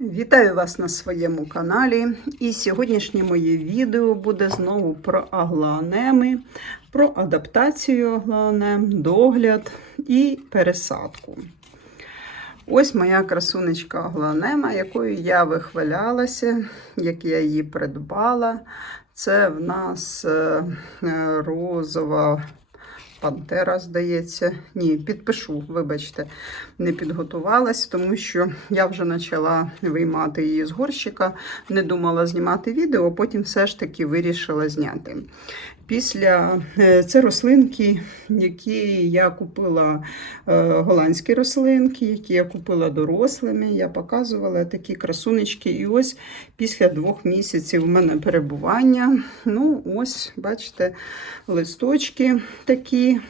Вітаю вас на своєму каналі. І сьогоднішнє моє відео буде знову про аглоанеми, про адаптацію аглоанем, догляд і пересадку. Ось моя красунечка аглоанема, якою я вихвалялася, як я її придбала. Це в нас е, розова пантера, здається. Ні, підпишу, вибачте, не підготувалась, тому що я вже почала виймати її з горщика, не думала знімати відео, потім все ж таки вирішила зняти. Після е, це рослинки, які я купила е, голландські рослинки, які я купила дорослими. Я показувала такі красунечки. І ось після двох місяців у мене перебування. Ну, ось, бачите, листочки такі.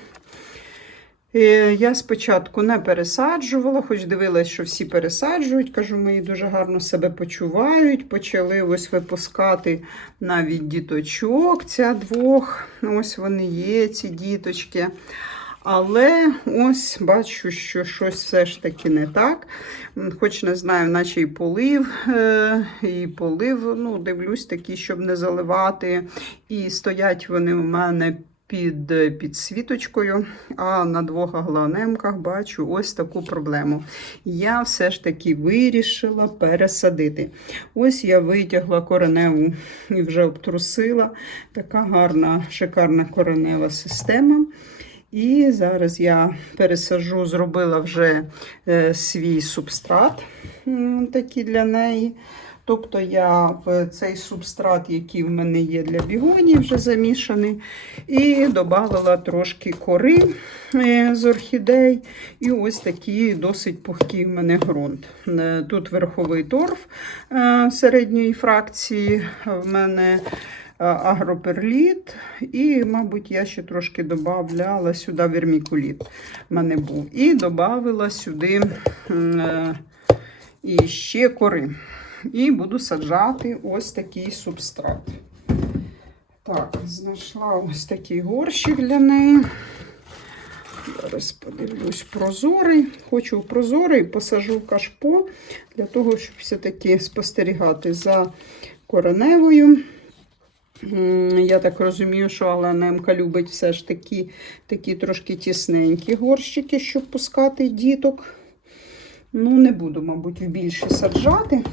Е, Я спочатку не пересаджувала, хоч дивилась, що всі пересаджують. Кажу, мої дуже гарно себе почувають. Почали ось випускати навіть діточок ця двох. Ось вони є, ці діточки. Але ось бачу, що щось все ж таки не так. Хоч не знаю, наче і полив, е, і полив, ну, дивлюсь, такі, щоб не заливати. І стоять вони у мене під підсвіточкою, а на двох аглонемках бачу ось таку проблему. Я все ж таки вирішила пересадити. Ось я витягла кореневу і вже обтрусила. Така гарна, шикарна коренева система. І зараз я пересажу, зробила вже е, свій субстрат такий для неї. Тобто я в цей субстрат, який в мене є для бігонії, вже замішаний, і додала трошки кори е, з орхідей. І ось такий досить пухкий в мене ґрунт. Е, Тут верховий торф е, середньої фракції. В мене агроперліт. І, мабуть, я ще трошки додавала сюди вермікуліт. в мене був. І додавала сюди е, ще кори. І буду саджати ось такий субстрат. Так, знайшла ось такий горщик для неї. Зараз подивлюсь прозорий. Хочу в прозорий, посажу кашпо, для того, щоб все-таки спостерігати за кореневою. Я так розумію, що Аленемка любить все ж таки такі трошки тісненькі горщики, щоб пускати діток. Ну, не буду, мабуть, в більше саджати.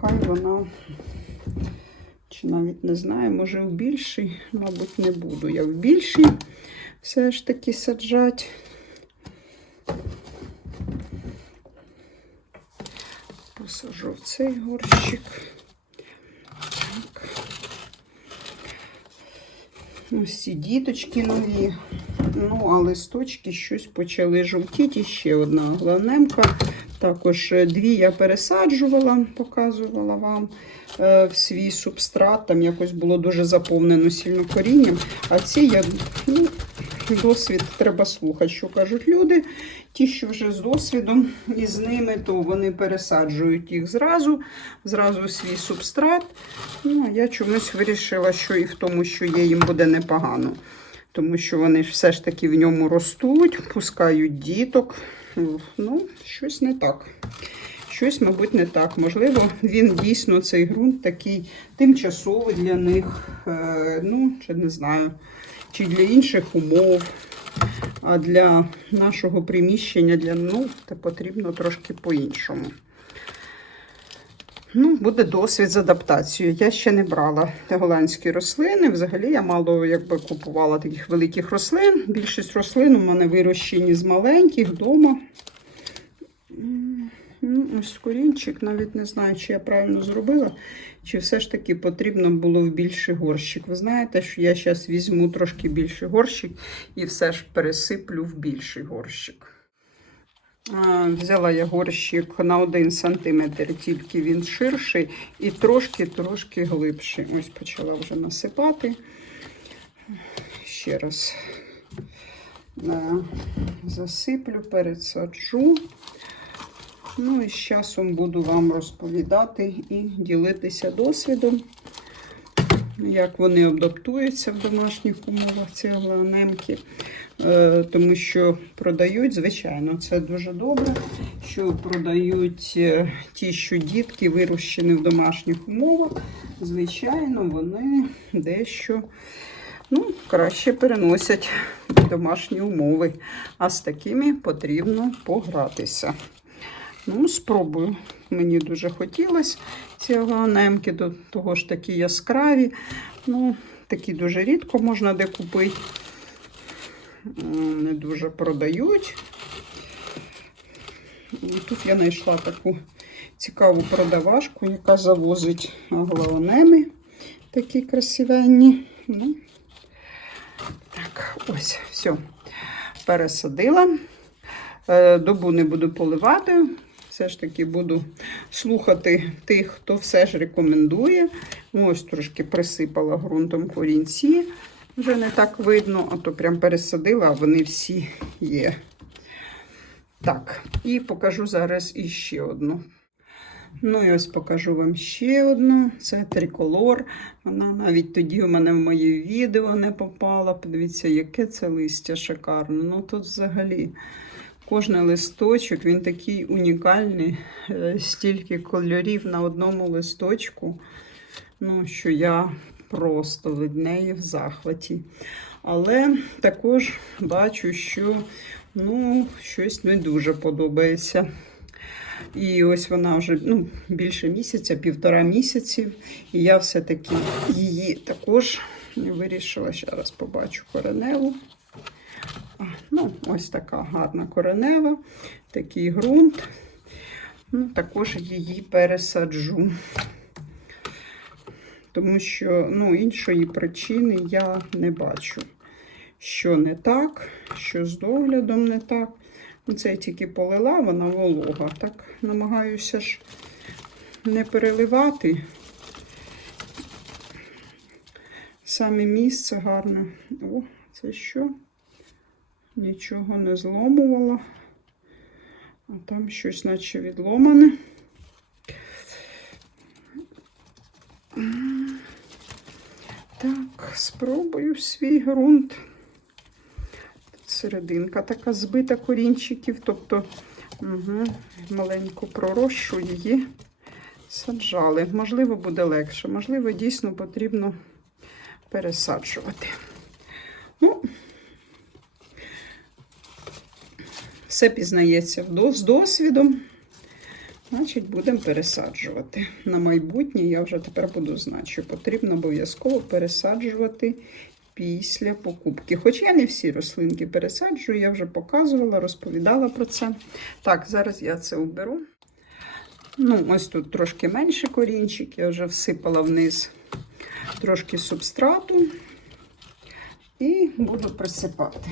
Хай вона, чи навіть не знаю, може в більший, мабуть, не буду. Я в більший все ж таки саджати. Посажу в цей горщик. Так. Ось ці діточки нові. Ну, а листочки щось почали жовтіти. Ще одна гланемка. Також е, дві я пересаджувала, показувала вам е, в свій субстрат. Там якось було дуже заповнено сильно корінням. А ці я ну, досвід треба слухати, що кажуть люди. Ті, що вже з досвідом і з ними, то вони пересаджують їх зразу, зразу свій субстрат. Ну, я чомусь вирішила, що і в тому, що є, їм буде непогано. Тому що вони ж все ж таки в ньому ростуть, пускають діток. Ну, щось не так. Щось, мабуть, не так. Можливо, він дійсно цей ґрунт такий тимчасовий для них. Е, ну, чи не знаю, чи для інших умов. А для нашого приміщення, для ну, потрібно трошки по-іншому. Ну, буде досвід з адаптацією. Я ще не брала голландські рослини. Взагалі я мало якби купувала таких великих рослин. Більшість рослин у мене вирощені з маленьких вдома. Ну, Ось корінчик, навіть не знаю, чи я правильно зробила, чи все ж таки потрібно було в більший горщик. Ви знаєте, що я зараз візьму трошки більший горщик і все ж пересиплю в більший горщик. Взяла я горщик на 1 см, тільки він ширший і трошки-трошки глибший. Ось почала вже насипати. Ще раз засиплю, пересаджу. Ну і з часом буду вам розповідати і ділитися досвідом. Як вони адаптуються в домашніх умовах, ці аглонемки. Е, Тому що продають, звичайно, це дуже добре, що продають е, ті, що дітки вирощені в домашніх умовах. Звичайно, вони дещо ну, краще переносять домашні умови. А з такими потрібно погратися. Ну, спробую. Мені дуже хотілося ці аглонемки, до того ж такі яскраві. Ну, такі дуже рідко можна де купити. Не дуже продають. І тут я знайшла таку цікаву продавашку, яка завозить аглонеми такі красивенні. Ну, так, ось, все. Пересадила. Е, Добу не буду поливати. Все ж таки буду слухати тих, хто все ж рекомендує. Ось трошки присипала ґрунтом корінці. Вже не так видно, а то прям пересадила, а вони всі є. Так, і покажу зараз іще одну. Ну і ось покажу вам ще одну. Це триколор. Вона навіть тоді у мене в моє відео не попала. Подивіться, яке це листя шикарне. Ну тут взагалі кожний листочок, він такий унікальний, е, стільки кольорів на одному листочку. Ну, що я просто від неї в захваті. Але також бачу, що ну, щось не дуже подобається. І ось вона вже ну, більше місяця, півтора місяців. І я все-таки її також вирішила, ще раз побачу кореневу. Ну, ось така гарна коренева, такий ґрунт. Ну, також її пересаджу. Тому що ну, іншої причини я не бачу, що не так, що з доглядом не так. Ну, Це я тільки полила, вона волога. Так намагаюся ж не переливати. Саме місце гарне. О, це що? Нічого не зломувала. А там щось наче відломане. Так, спробую свій ґрунт. Тут серединка така збита корінчиків, тобто угу, маленько пророщу її саджали. Можливо, буде легше, можливо, дійсно потрібно пересаджувати. Ну, все пізнається з досвідом. Значить, будемо пересаджувати. На майбутнє я вже тепер буду знати, що потрібно обов'язково пересаджувати після покупки. Хоч я не всі рослинки пересаджую, я вже показувала, розповідала про це. Так, зараз я це уберу. Ну, ось тут трошки менше корінчик, я вже всипала вниз трошки субстрату і буду присипати.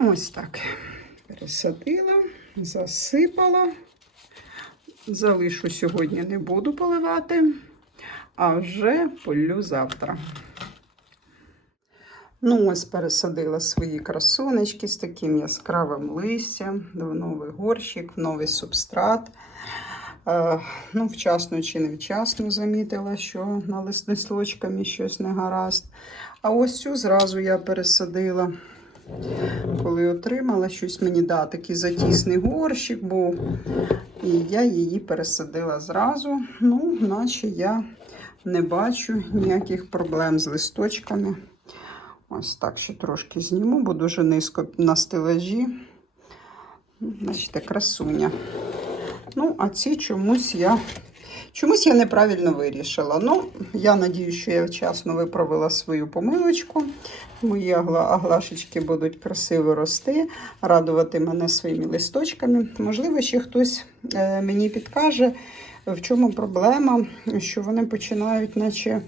Ось так. Пересадила, засипала. Залишу сьогодні не буду поливати, а вже полю завтра. Ну, ось пересадила свої красунечки з таким яскравим листям в новий горщик, в новий субстрат. Е, ну, вчасно чи невчасно замітила, що на листочками щось не гаразд. А ось цю зразу я пересадила. Коли отримала щось мені, да, такий затісний горщик був. І я її пересадила зразу. Ну, наче я не бачу ніяких проблем з листочками. Ось так ще трошки зніму, бо дуже низько на стелажі. Значить, красуня. Ну, а ці чомусь я чомусь я неправильно вирішила. Ну, я надію, що я вчасно виправила свою помилочку. Мої агла, аглашечки будуть красиво рости, радувати мене своїми листочками. Можливо, ще хтось е, мені підкаже, в чому проблема, що вони починають, наче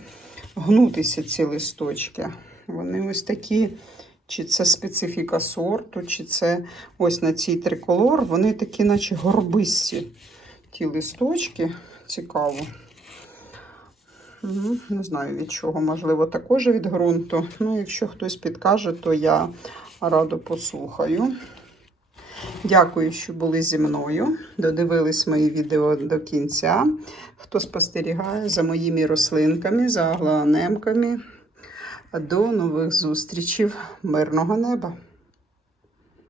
гнутися, ці листочки. Вони ось такі. Чи це специфіка сорту, чи це ось на цій триколор, вони такі, наче горбисті. Ті листочки, цікаво. Не знаю від чого, можливо, також від ґрунту. Ну, якщо хтось підкаже, то я радо послухаю. Дякую, що були зі мною. Додивились мої відео до кінця. Хто спостерігає за моїми рослинками, за аглоанемками. До нових зустрічей. Мирного неба!